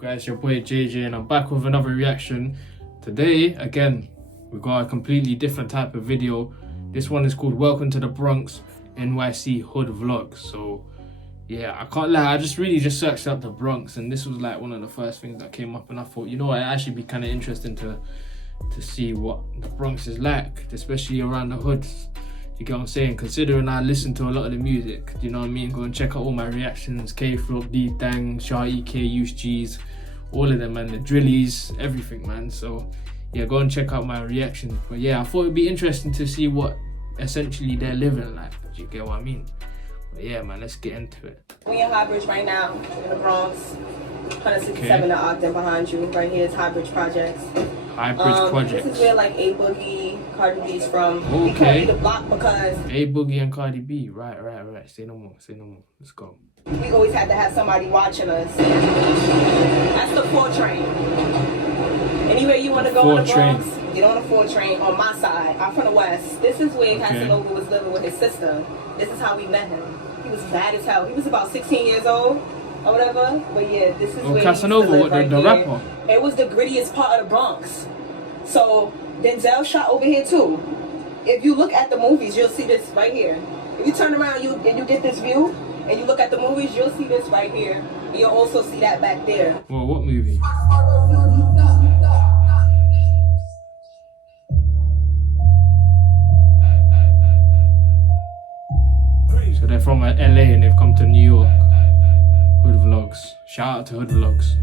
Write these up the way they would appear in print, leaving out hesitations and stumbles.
Guys, your boy JJ and I'm back with another reaction. Today, again, we got a completely different type of video. This one is called Welcome to the Bronx NYC Hood Vlogs. So yeah, I can't lie, I just searched up the Bronx and this was like one of the first things that came up, and I thought, you know what, it'd actually be kind of interesting to see what the Bronx is like, especially around the hoods. You get what I'm saying? Considering I listen to a lot of the music, you know what I mean? Go and check out all my reactions, K-Flop, D-Dang, Charliee, K, Use G's, all of them, man, the Drillies, everything, man. So yeah, go and check out my reactions. But yeah, I thought it'd be interesting to see what essentially they're living like. Do you get what I mean? But yeah, man, let's get into it. We in Highbridge right now, in the Bronx. 167 the Ogden behind you. Right here is Highbridge Projects. Highbridge Projects. This is where like A Boogie, Cardi B's from. Okay. We can't be the block because A Boogie and Cardi B. Right. Say no more. Let's go. we always had to have somebody watching us. That's the 4 train. Anywhere you want to go in the Bronx, get on the 4 train on my side. I'm from the West. This is where Casanova was living with his sister. This is how we met him. He was bad as hell. He was about 16 years old or whatever. But yeah, this is where Casanova, he used to live, the rapper. It was the grittiest part of the Bronx. So Denzel shot over here too. If you look at the movies, you'll see this right here. If you turn around and you get this view and you look at the movies, you'll see this right here. And you'll also see that back there. Well, what movie? So they're from LA and they've come to New York. HoodVlogs. Shout out to HoodVlogs.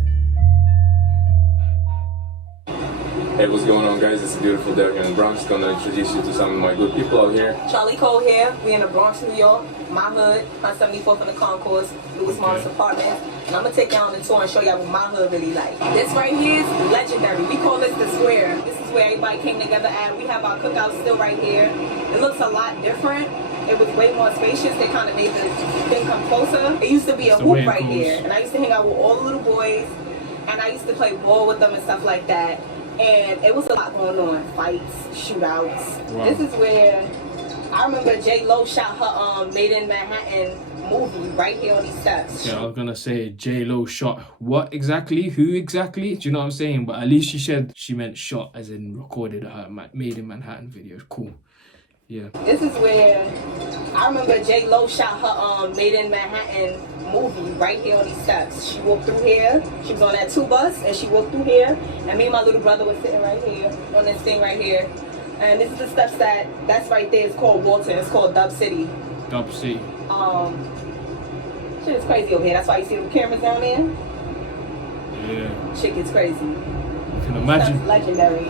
Hey, what's going on, guys? It's a beautiful day here in the Bronx. Gonna introduce you to some of my good people out here. Charliee Cole here. We in the Bronx, New York. My hood, on 74th and the Concourse, Louis Morris apartment. And I'm gonna take y'all on the tour and show y'all what my hood really like. This right here is legendary. We call this the square. This is where everybody came together at. We have our cookout still right here. It looks a lot different. It was way more spacious. They kind of made the thing come closer. It used to be a hoop right here. And I used to hang out with all the little boys. And I used to play ball with them and stuff like that. And it was a lot going on. Fights, shootouts. Wow. This is where I remember J-Lo shot her Made in Manhattan movie right here on these steps. Yeah, I was gonna say J-Lo shot what exactly? Who exactly? Do you know what I'm saying? But at least she said she meant shot as in recorded her Made in Manhattan video. Cool. Yeah. This is where I remember J-Lo shot her Made in Manhattan movie right here on these steps. She walked through here. She was on that 2 bus and she walked through here. And me and my little brother was sitting right here on this thing right here. And this is the steps that's right there. It's called Walton. It's called Dub City. Dub City. Shit is crazy over here. That's why you see the cameras down there. Yeah. Shit gets crazy. You can imagine. That's legendary.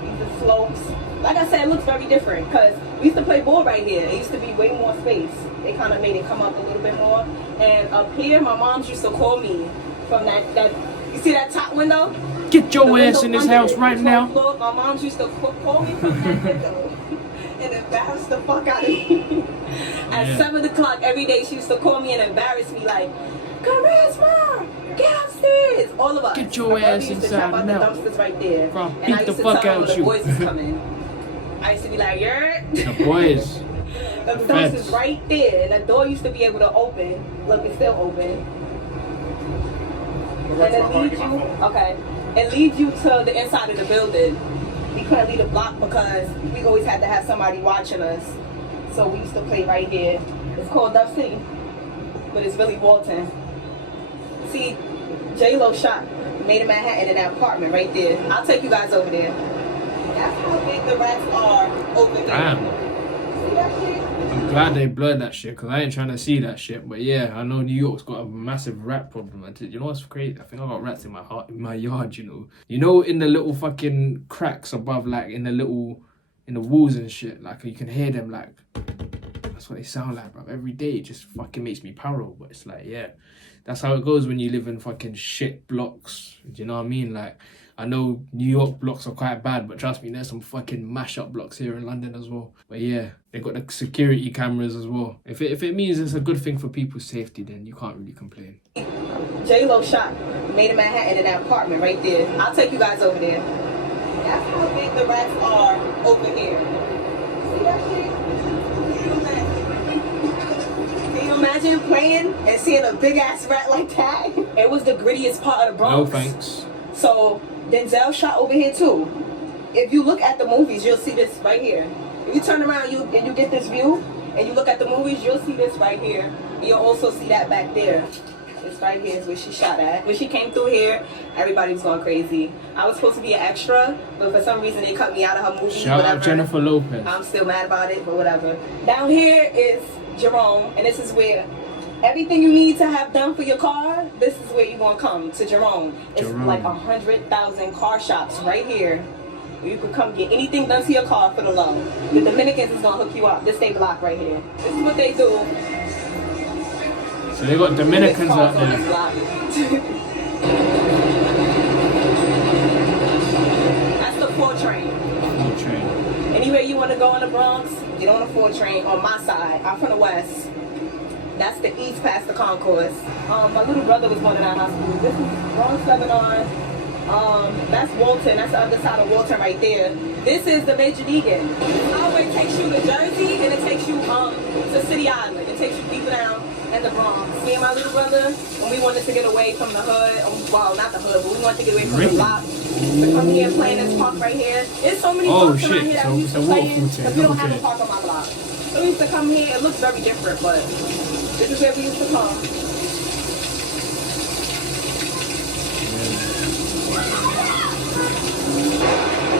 These are slopes. Like I said, it looks very different because we used to play ball right here. It used to be way more space. They kind of made it come up a little bit more. And up here, my moms used to call me from that you see that top window? Get your ass in this house right now. My moms used to call me from that window and embarrass the fuck out of me. At 7 o'clock every day, she used to call me and embarrass me like, Charisma, get upstairs. All of us. Get your ass inside now. The dumpsters right there. Bro, and I used to tell them when the boys was you. coming. I used to be like, "You're." The boys. The dumpsters right there, and the door used to be able to open. Look, it's still open. And it leads you, it leads you to the inside of the building. We couldn't leave the block because we always had to have somebody watching us. So we used to play right here. It's called Dub City, but it's really Walton. See, J-Lo shot Made in Manhattan in that apartment right there. I'll take you guys over there. That's how big the rats are over there. Damn. See that shit? I'm glad they blurred that shit because I ain't trying to see that shit. But yeah, I know New York's got a massive rat problem. You know what's crazy? I think I got rats in my yard. You know, in the little fucking cracks above, like in the walls and shit. Like you can hear them. Like that's what they sound like, bro. Every day it just fucking makes me paro. But it's like, yeah, that's how it goes when you live in fucking shit blocks. Do you know what I mean? Like, I know New York blocks are quite bad, but trust me, there's some fucking mash-up blocks here in London as well. But yeah, they got the security cameras as well. If it means it's a good thing for people's safety, then you can't really complain. J-Lo shot Made in Manhattan in that apartment right there. I'll take you guys over there. That's how big the rats are over here. See that shit? Can you imagine? imagine playing and seeing a big ass rat like that? It was the grittiest part of the Bronx. No thanks. So Denzel shot over here too. If you look at the movies, you'll see this right here. If you turn around and you get this view and you look at the movies, you'll see this right here. You'll also see that back there. This right here is where she shot at. When she came through here, everybody was going crazy. I was supposed to be an extra, but for some reason they cut me out of her movie. Shout out Jennifer Lopez. I'm still mad about it, but whatever. Down here is Jerome, and this is where everything you need to have done for your car, this is where you're gonna come, to Jerome. It's like 100,000 car shops right here. You could come get anything done to your car for the low. The Dominicans is gonna hook you up. This they block right here. This is what they do. So they got Dominicans out there. That's the 4 train. 4 train. Anywhere you want to go in the Bronx, get on the 4 train on my side. I'm from the west. That's the east past the concourse. My little brother was going to that hospital. This is Bronx Lebanon. That's Walton. That's the other side of Walton right there. This is the Major Deegan. Highway takes you to Jersey and it takes you to City Island. It takes you deeper down in the Bronx. Me and my little brother, when we wanted to get away from the hood, well, not the hood, but we wanted to get away from the block, to come here and play in this park right here. There's so many parks around here that we used to play in, because we don't have a park on my block. So we used to come here. It looks very different, but this is where we used to come.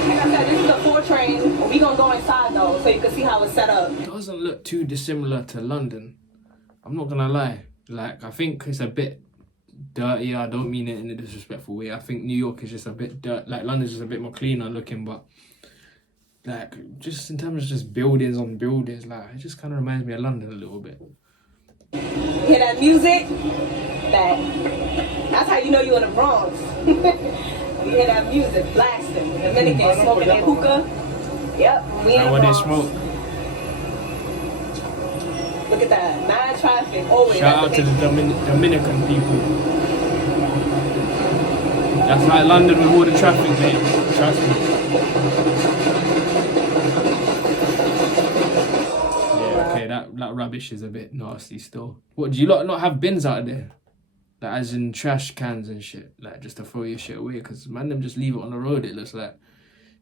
Like I said, this is the 4 train. We gonna go inside though, so you can see how it's set up. It doesn't look too dissimilar to London. I'm not gonna lie. Like, I think it's a bit dirtier. I don't mean it in a disrespectful way. I think New York is just a bit like London's just a bit more cleaner looking, but like just in terms of just buildings on buildings, like it just kind of reminds me of London a little bit. You hear that music? That's how you know you're in the Bronx. You hear that music blasting. The Dominicans smoking their hookah. Yep, we in the What they Bronx. smoke. Look at that, mad traffic. Always. Shout out to the Dominican people. That's like London with all the traffic, mate. Trust me. Yeah, okay, that rubbish is a bit nasty still. What, do you lot not have bins out there? Like, as in trash cans and shit, like just to throw your shit away? Because man, them just leave it on the road, it looks like.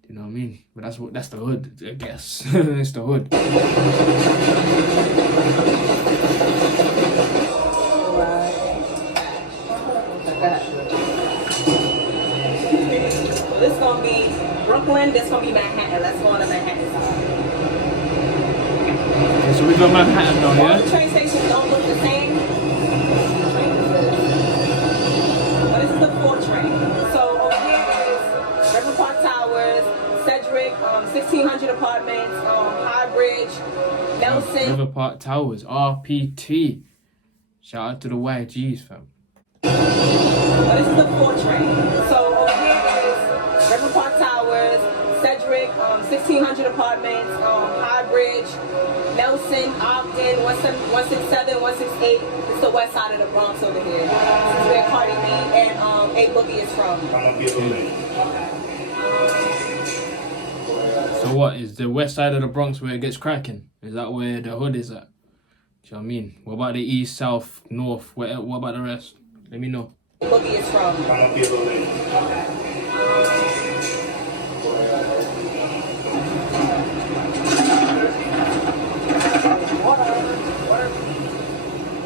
You know what I mean? But that's the hood, I guess. It's the hood. This gonna be Brooklyn, this gonna be Manhattan. Let's go on to Manhattan side. Okay, so we got Manhattan down All here. the train stations don't look the same. But this is the 4 train. So over here is River Park Towers, Cedric, 1600 apartments, High Bridge, Nelson. River Park Towers, RPT. Shout out to the YGs, fam. But this is the 4 train. So over here is River Park Towers, Cedric, 1600 apartments, High Bridge, Nelson, Ogden, 167, 168. It's the west side of the Bronx over here. This is where Cardi B and A Boogie is from. So what, is the west side of the Bronx where it gets cracking? Is that where the hood is at? Do you know what I mean? What about the east, south, north? What about the rest? Let me know. A Boogie is from.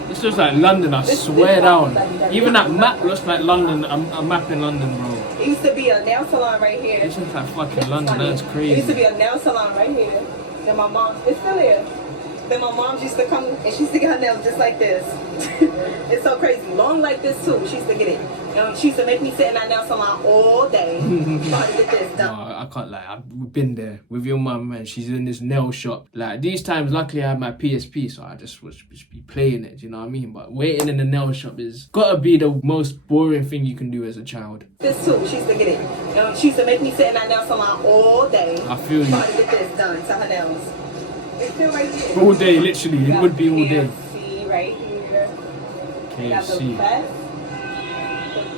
This looks like London, I swear down. Even that map looks like London, a map in London, bro. It used to be a nail salon right here. This looks like fucking London, that's It used to crazy. be a nail salon right here. Then my mom, it's still there. Then my mom used to come and she used to get her nails just like this. It's so crazy. Long like this too. She used to get it. She used to make me sit in that nail salon all day. Trying to get this done. No, I can't lie. I've been there with your mum, man. She's in this nail shop. Like, these times, luckily I have my PSP, so I just be playing it, do you know what I mean? But waiting in the nail shop is gotta be the most boring thing you can do as a child. This too. She used to get it. She used to make me sit in that nail salon all day. I feel you. Trying to get this done to her nails. It's still right here. All day, literally. It would be all day. KFC right here. We got the KFC.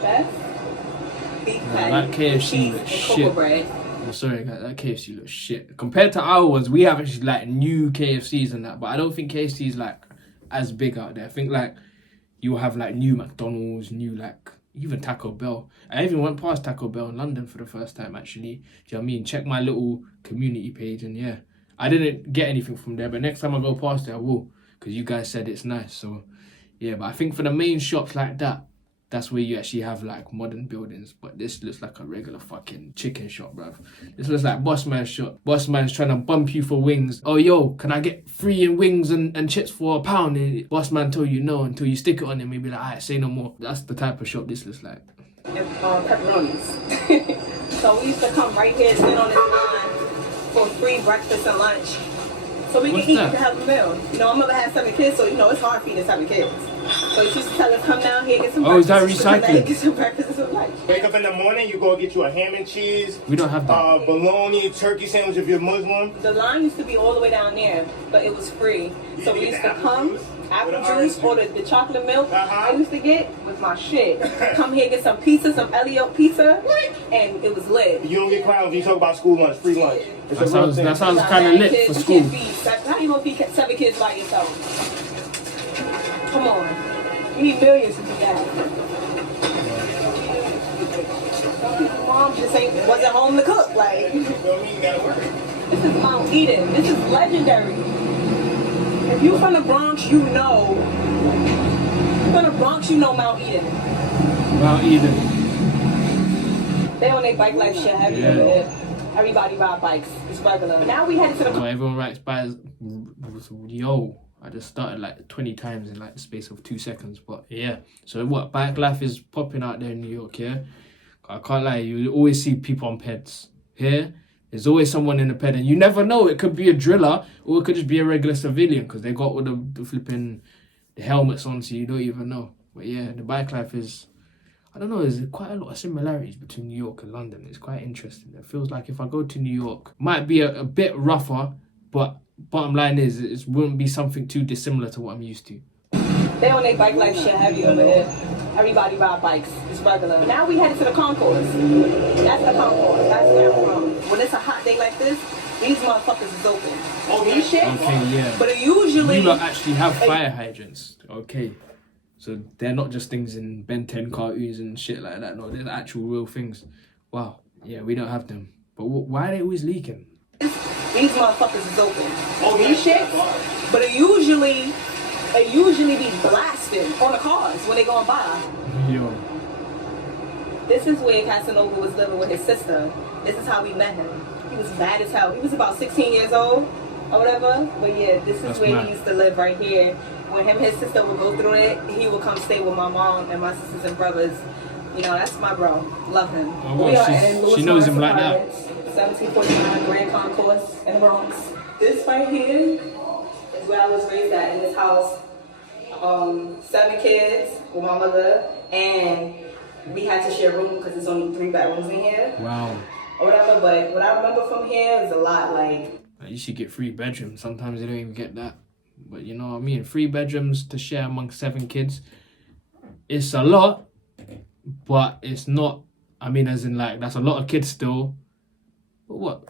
best beef Nah, patty, that KFC cheese, looks and shit. cocoa bread. I'm sorry, guys, that KFC looks shit. Compared to our ones, we have actually like new KFCs and that, but I don't think KFC is like as big out there. I think like you'll have like new McDonald's, new like even Taco Bell. I even went past Taco Bell in London for the first time actually. Do you know what I mean? Check my little community page and yeah. I didn't get anything from there, but next time I go past it I will, because you guys said it's nice. So yeah, but I think for the main shops like that, that's where you actually have like modern buildings. But this looks like a regular fucking chicken shop, bruv. This looks like Boss Man's shop. Boss Man's trying to bump you for wings. Oh, yo, can I get 3 wings and chips for £1? And Boss Man told you no until you stick it on him. Maybe like, alright, say no more. That's the type of shop this looks like. Pepperonis. So we used to come right here, sit on this line for free breakfast and lunch. So we can eat and have a meal. You know, my mother had 7 kids, so you know it's hard feeding 7 kids. So she used to tell us, come down here, get some breakfast. Oh, is that recycling? Get some breakfast and some lunch. Wake up in the morning, you go get you a ham and cheese. We don't have that. Bologna, turkey sandwich if you're Muslim. The line used to be all the way down there, but it was free. So we used to come, apple juice, order the chocolate milk I used to get with my shit. Come here, get some pizza, some Elliot pizza, and it was lit. You don't get clowns when you talk about school lunch, free lunch. That sounds kind of lit for school. How you gonna feed 7 kids by yourself? Come on. You need millions to do that. Some people's mom just wasn't home to cook. Like, this is Mount Eden. This is legendary. If you're from the Bronx, you know. From the Bronx, you know Mount Eden. Mount Eden. They on their bike life shit heavy over there. Everybody ride bikes. It's regular. Now we headed to the. So everyone rides bikes. Yo. I just started like 20 times in like the space of 2 seconds. But yeah, so what, bike life is popping out there in New York, yeah? I can't lie, you always see people on peds. Here, there's always someone in a ped, and you never know, it could be a driller or it could just be a regular civilian, because they got all the flipping the helmets on, so you don't even know. But yeah, the bike life is, I don't know, there's quite a lot of similarities between New York and London. It's quite interesting. It feels like if I go to New York, might be a bit rougher, but bottom line is, it wouldn't be something too dissimilar to what I'm used to. They on their bike life shit heavy over here. Everybody ride bikes. It's regular. Now we headed to the concourse. That's the concourse. That's where I'm from. When it's a hot day like this, these motherfuckers is open. Oh, these shit? Okay, yeah. But it usually... You lot actually have fire hydrants. Okay. So they're not just things in Ben 10 cartoons and shit like that. No, they're actual real things. Wow. Yeah, we don't have them. But why are they always leaking? These motherfuckers is open. Oh, these shit? But it usually be blasting on the cars when they going by. Yo. This is where Casanova was living with his sister. This is how we met him. He was bad as hell. He was about 16 years old or whatever. But yeah, this is where he used to live right here. When him and his sister would go through it, he would come stay with my mom and my sisters and brothers. You know, that's my bro. Love him. Oh, well, she knows him like that. 1749 Grand Concourse in the Bronx. This right here is where I was raised at, in this house. 7 kids with my mother, and we had to share a room because there's only 3 bedrooms in here. Wow. Or whatever, but what I remember from here is a lot. Like, you should get 3 bedrooms. Sometimes you don't even get that. But you know what I mean? 3 bedrooms to share amongst 7 kids. It's a lot, but it's not. I mean, as in like, that's a lot of kids still. But what?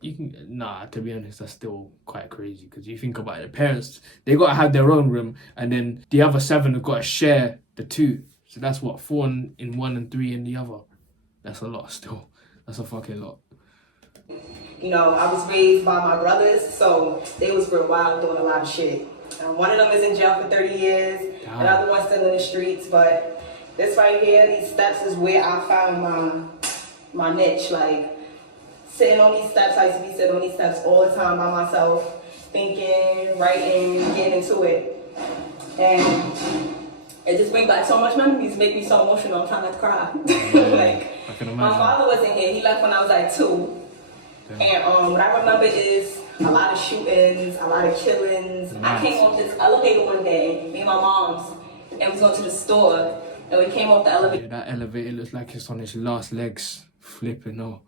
You can, nah, to be honest, that's still quite crazy, because you think about it, the parents, they got to have their own room, and then the other 7 have got to share the 2. So that's what, 4 in one and 3 in the other. That's a lot still. That's a fucking lot. You know, I was raised by my brothers, so they was real wild doing a lot of shit. One of them is in jail for 30 years, another one's still in the streets, but this right here, these steps is where I found my niche. Like, sitting on these steps, I used to be sitting on these steps all the time by myself, thinking, writing, getting into it. And it just brings back so much memories, make me so emotional, I'm trying not to cry. Like, I can imagine. My father wasn't here, he left when I was like 2. And what I remember is a lot of shootings, a lot of killings. Nice. I came off this elevator one day, me and my mom's, and we was going to the store, and we came off the elevator. Yeah, that elevator looks like it's on its last legs, flipping out.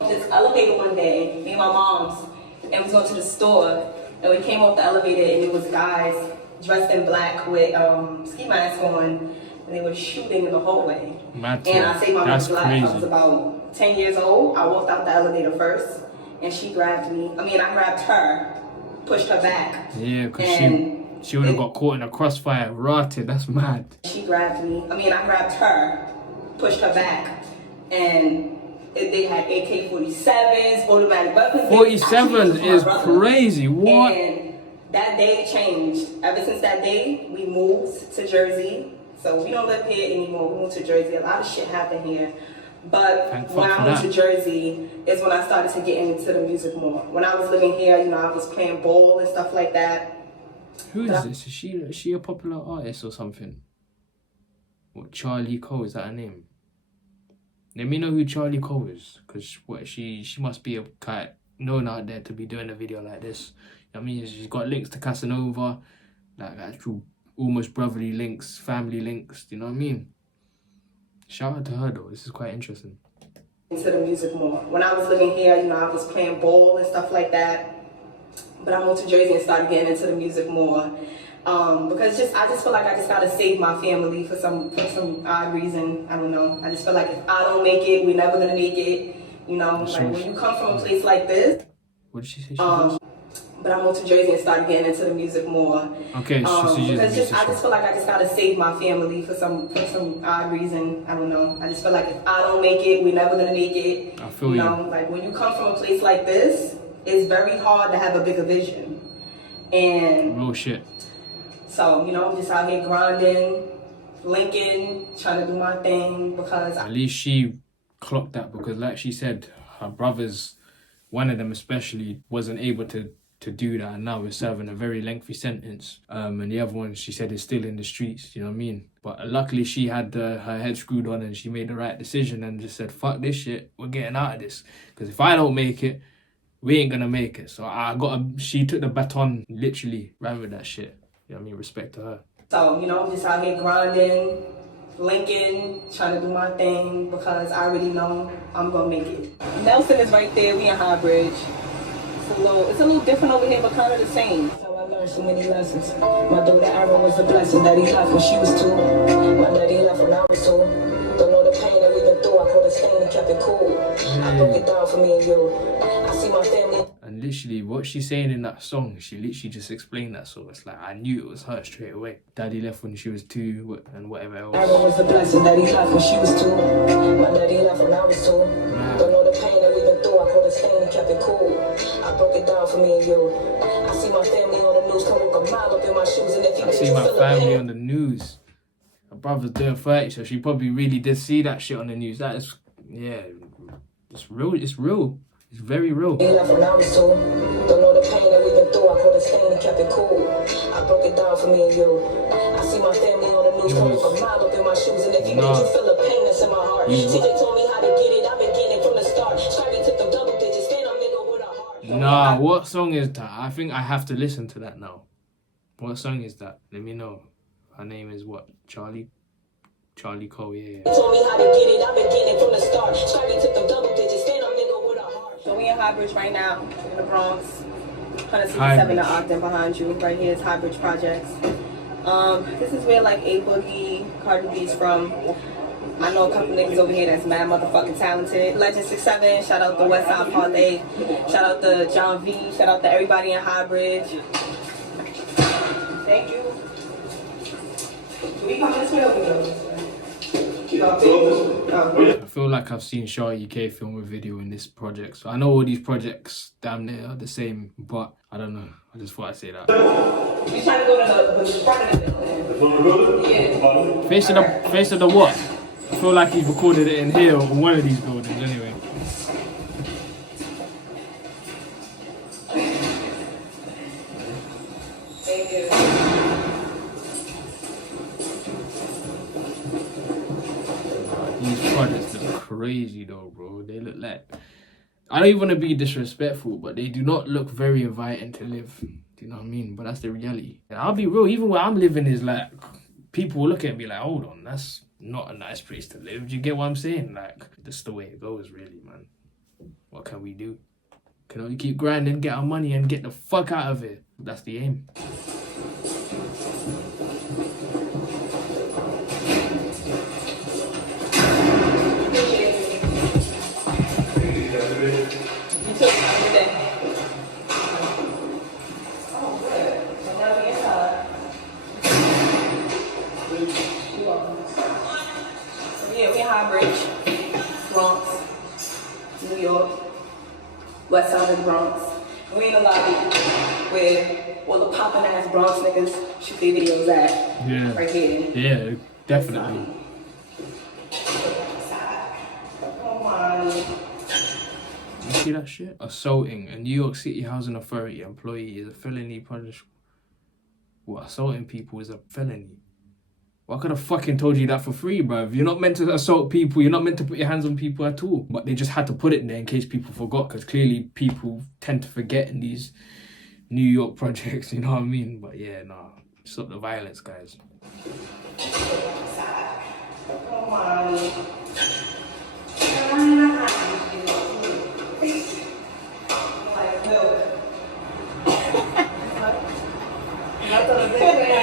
This elevator one day, me and my mom's, and we was going to the store, and we came off the elevator, and it was guys dressed in black with ski masks on, and they were shooting in the hallway. And I saved my mom's life. I was about 10 years old. I walked out the elevator first, and she grabbed me. I mean, I grabbed her, pushed her back. Yeah, because She would have got caught in a crossfire, rotted. That's mad. She grabbed me. I grabbed her, pushed her back, and they had AK-47s, automatic weapons. 47 is crazy. What? And that day changed. Ever since that day, we moved to Jersey. So we don't live here anymore. We moved to Jersey. A lot of shit happened here. But when I moved to Jersey is when I started to get into the music more. When I was living here, you know, I was playing ball and stuff like that. Who is this? Is she a popular artist or something? What, Charliee Cole, is that her name? Let me know who Charliee Cole is, because she must be a quite known out there to be doing a video like this. I mean, she's got links to Casanova, like actual almost brotherly links, family links, you know what I mean? Shout out to her though, this is quite interesting. Into the music more. When I was living here, you know, I was playing ball and stuff like that. But I moved to Jersey and started getting into the music more. Because I just feel like I just gotta save my family for some odd reason. I don't know. I just feel like if I don't make it, we're never gonna make it. You know, like when you come from a place like this. What did she say she does? But I moved to Jersey and started getting into the music more. Okay, so because I just feel like I just gotta save my family for some odd reason. I don't know. I just feel like if I don't make it, we're never gonna make it. I feel you. You know, like when you come from a place like this, it's very hard to have a bigger vision. And real shit. So, you know, I'm just out here grinding, linking, trying to do my thing because at least she clocked that, because like she said, her brothers, one of them especially, wasn't able to do that, and now is serving a very lengthy sentence. And the other one, she said, is still in the streets, you know what I mean? But luckily she had her head screwed on and she made the right decision and just said, fuck this shit, we're getting out of this. Because if I don't make it, we ain't gonna make it. So she took the baton, literally ran with that shit. You know what I mean? Respect to her. So, you know, I'm just out here grinding, linking, trying to do my thing because I already know I'm gonna make it. Nelson is right there, we in High Bridge. It's a little different over here, but kind of the same. So I learned so many lessons. My daughter Aaron was a blessing. Daddy left when she was 2. My daddy left when I was 2. Don't know the pain that we been through. I caught a stain and kept it cool. I broke it down for me and you. I see my family. And literally, what she's saying in that song, she literally just explained that. So it's like, I knew it was her straight away. Daddy left when she was 2 and whatever else. Aaron was a blessing. Daddy left when she was 2. My daddy left when I was 2. Don't know the pain that we been through. I caught a stain and kept it cool. I broke it down for me and you. I see my family on the news. Come walk a mile up in my shoes. And if you I see my family on the news. Her brother's doing 30, so she probably really did see that shit on the news. That is, yeah, it's real. It's real. It's very real. Don't know the pain that we been through. I caught a stain and kept it cool. I broke it down for me and you. I see my family on the news. Come walk a mile up in my shoes. And if you did, you feel the pain that's in my heart. TJ told me how to get it. I've been getting it from the start. Charliee took them double digits. Stand up, nigga, with a heart. Nah, what song is that? I think I have to listen to that now. What song is that? Let me know. Her name is what? Charliee Cole, yeah. Told me how to get it. I've been getting it from the start. Charliee took them double digits. Stand up, nigga, with a heart. So we in High Bridge right now, in the Bronx. 167 to Ogden behind you. Right here is High Bridge Projects. This is where like A Boogie, Cardi B's from. I know a couple niggas over here that's mad motherfucking talented. Legend 67, shout out to Westside Parlay. Shout out to John V. Shout out to everybody in High Bridge. Thank you. Do we come this way or we go this way? I feel like I've seen Charliee K film a video in this project, so I know all these projects damn near are the same, but I don't know. I just thought I'd say that. You trying to go to the front of the building? Yeah. Face of the what? I feel like he's recorded it in here or one of these buildings anyway. Thank you. These projects look crazy though, bro. They look like... I don't even want to be disrespectful, but they do not look very inviting to live. Do you know what I mean? But that's the reality. And I'll be real, even where I'm living is like... People will look at me like, hold on, that's not a nice place to live. Do you get what I'm saying? Like, that's the way it goes, really, man. What can we do? Can only keep grinding, get our money, and get the fuck out of here. That's the aim. You took it. Oh, good. So now we inside. Bronx, New York, west side of the Bronx. We in a lobby where all the poppin' ass Bronx niggas shoot their videos at. Yeah. Right here. Yeah, definitely. Come on. You see that shit? Assaulting a New York City Housing Authority employee is a felony punishment. What, assaulting people is a felony? Well, I could have fucking told you that for free, bruv. You're not meant to assault people. You're not meant to put your hands on people at all. But they just had to put it in there in case people forgot, because clearly people tend to forget in these New York projects, you know what I mean? But yeah, nah. Stop the violence, guys. Come on. Like milk.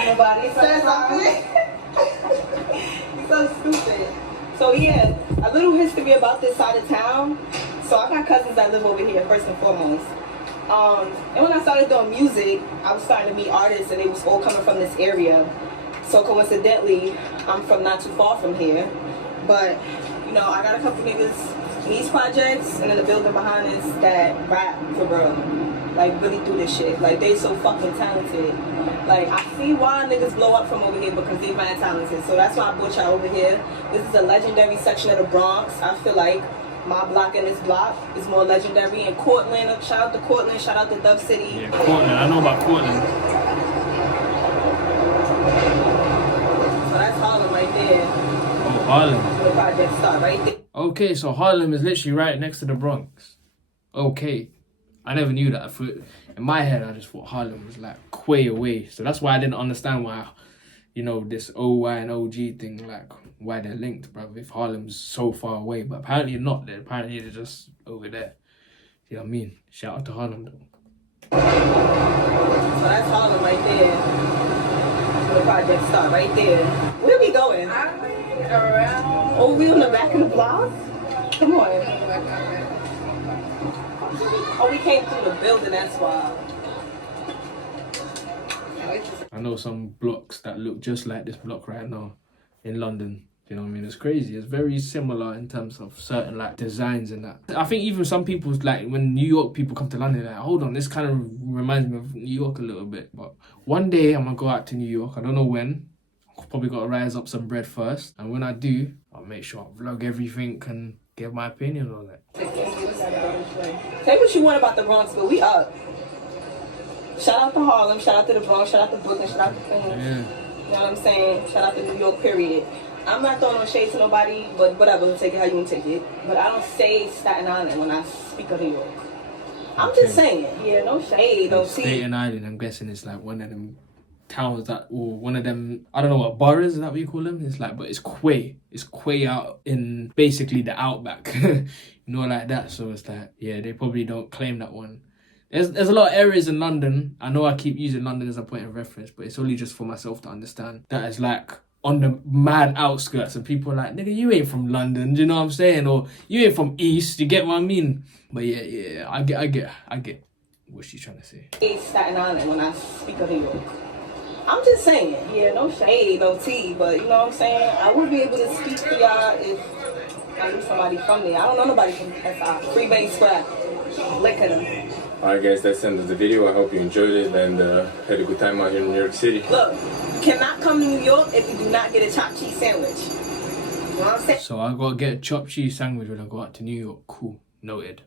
Nobody says something. You're so stupid. So yeah, a little history about this side of town. So I got cousins that live over here first and foremost. And when I started doing music, I was starting to meet artists and they was all coming from this area. So coincidentally, I'm from not too far from here. But, you know, I got a couple niggas in these projects and in the building behind us that rap for real. Like, really do this shit. Like, they so fucking talented. Like, I see why niggas blow up from over here because they mad talented. So that's why I brought y'all over here. This is a legendary section of the Bronx. I feel like my block and this block is more legendary. And Cortland, shout out to Cortland, shout out to Dove City. Yeah, Cortland. I know about Cortland. So that's Harlem right there. Oh, Harlem. The project start right there. Okay, so Harlem is literally right next to the Bronx. Okay. I never knew that. In my head, I just thought Harlem was like way away. So that's why I didn't understand why, you know, this OY and OG thing, like, why they're linked, bro, if Harlem's so far away. But apparently not. Apparently they're just over there. You know what I mean? Shout out to Harlem, though. So that's Harlem right there. The project start right there. Where we going? Around. Oh, we on the back of the block? Come on. Oh, we came through the building, that's why. I know some blocks that look just like this block right now in London. You know what I mean? It's crazy. It's very similar in terms of certain like designs and that. I think even some people, like when New York people come to London, they're like, hold on, this kind of reminds me of New York a little bit. But one day I'm gonna go out to New York. I don't know when. I've probably got to rise up some bread first. And when I do, I'll make sure I vlog everything and give my opinion on it. Say what you want about the Bronx, but we up. Shout out to Harlem, shout out to the Bronx, shout out to Brooklyn, shout out to Queens. Yeah. You know what I'm saying? Shout out to New York, period. I'm not throwing no shade to nobody, but whatever, take it how you want to take it. But I don't say Staten Island when I speak of New York. I'm just saying, yeah, no shade, no tea. Staten Island, I'm guessing it's like one of them towns that, or one of them, I don't know what boroughs, is that what you call them? It's like, but it's quay out in basically the outback, you know, like that. So it's like, yeah, they probably don't claim that one. There's a lot of areas in London. I know I keep using London as a point of reference, but it's only just for myself to understand that it's like on the mad outskirts, and people are like, nigga, you ain't from London, do you know what I'm saying? Or you ain't from East, you get what I mean? But yeah, I get what she's trying to say. It's Staten Island when I speak of New York. I'm just saying, yeah, no shade, no tea, but you know what I'm saying? I would be able to speak to y'all if I knew somebody from there. I don't know nobody from SI. Free base scrap. Lick at them. Alright guys, that's the end of the video. I hope you enjoyed it and had a good time out here in New York City. Look, you cannot come to New York if you do not get a chopped cheese sandwich. You know what I'm saying? So I gotta get a chopped cheese sandwich when I go out to New York. Cool, noted.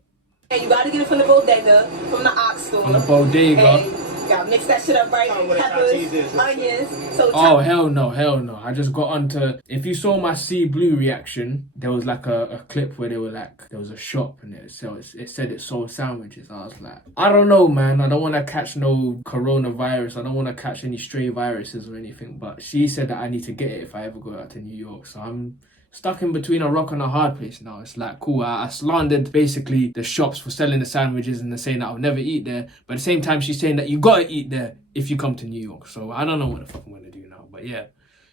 Hey, you gotta get it from the bodega, from the ox store. From the bodega. Hey, you gotta mix that shit up right. Peppers, onions. So oh, hell no. I just got onto, if you saw my See Blue reaction, there was like a clip where they were like, there was a shop and it said it sold sandwiches. I was like, I don't know, man. I don't want to catch no coronavirus. I don't want to catch any stray viruses or anything. But she said that I need to get it if I ever go out to New York. So I'm stuck in between a rock and a hard place now. It's like, cool, I slandered basically the shops for selling the sandwiches and they're saying that I'll never eat there. But at the same time, she's saying that you gotta eat there if you come to New York. So I don't know what the fuck I'm gonna do now. But yeah,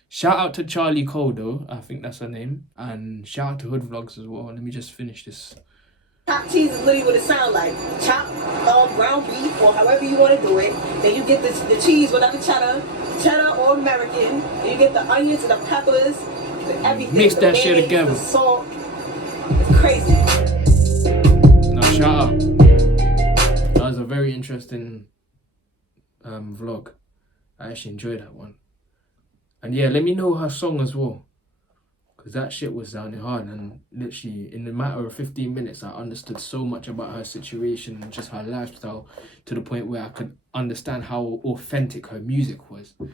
shout out to Charliee though. I think that's her name. And shout out to HoodVlogs as well. Let me just finish this. chopped cheese is literally what it sounds like. Chopped ground beef or however you want to do it. Then you get the cheese, whatever cheddar or American. And you get the onions and the peppers. Everything, mix that shit together. The salt, crazy. No, shout out. That was a very interesting vlog. I actually enjoyed that one. And yeah, let me know her song as well, because that shit was sounding hard, and literally in a matter of 15 minutes I understood so much about her situation and just her lifestyle, to the point where I could understand how authentic her music was. Do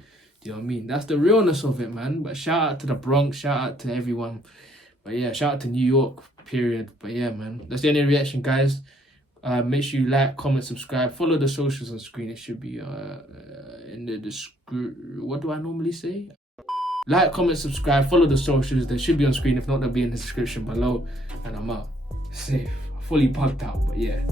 you know what I mean? That's the realness of it, man. But shout out to the Bronx, shout out to everyone. But yeah, shout out to New York, period. But yeah, man, that's the only reaction, guys. Make sure you like, comment, subscribe, follow the socials on screen. It should be in the description. What do I normally say? Like, comment, subscribe, follow the socials. They should be on screen. If not, they'll be in the description below. And I'm out. Safe. Fully pumped out, but yeah.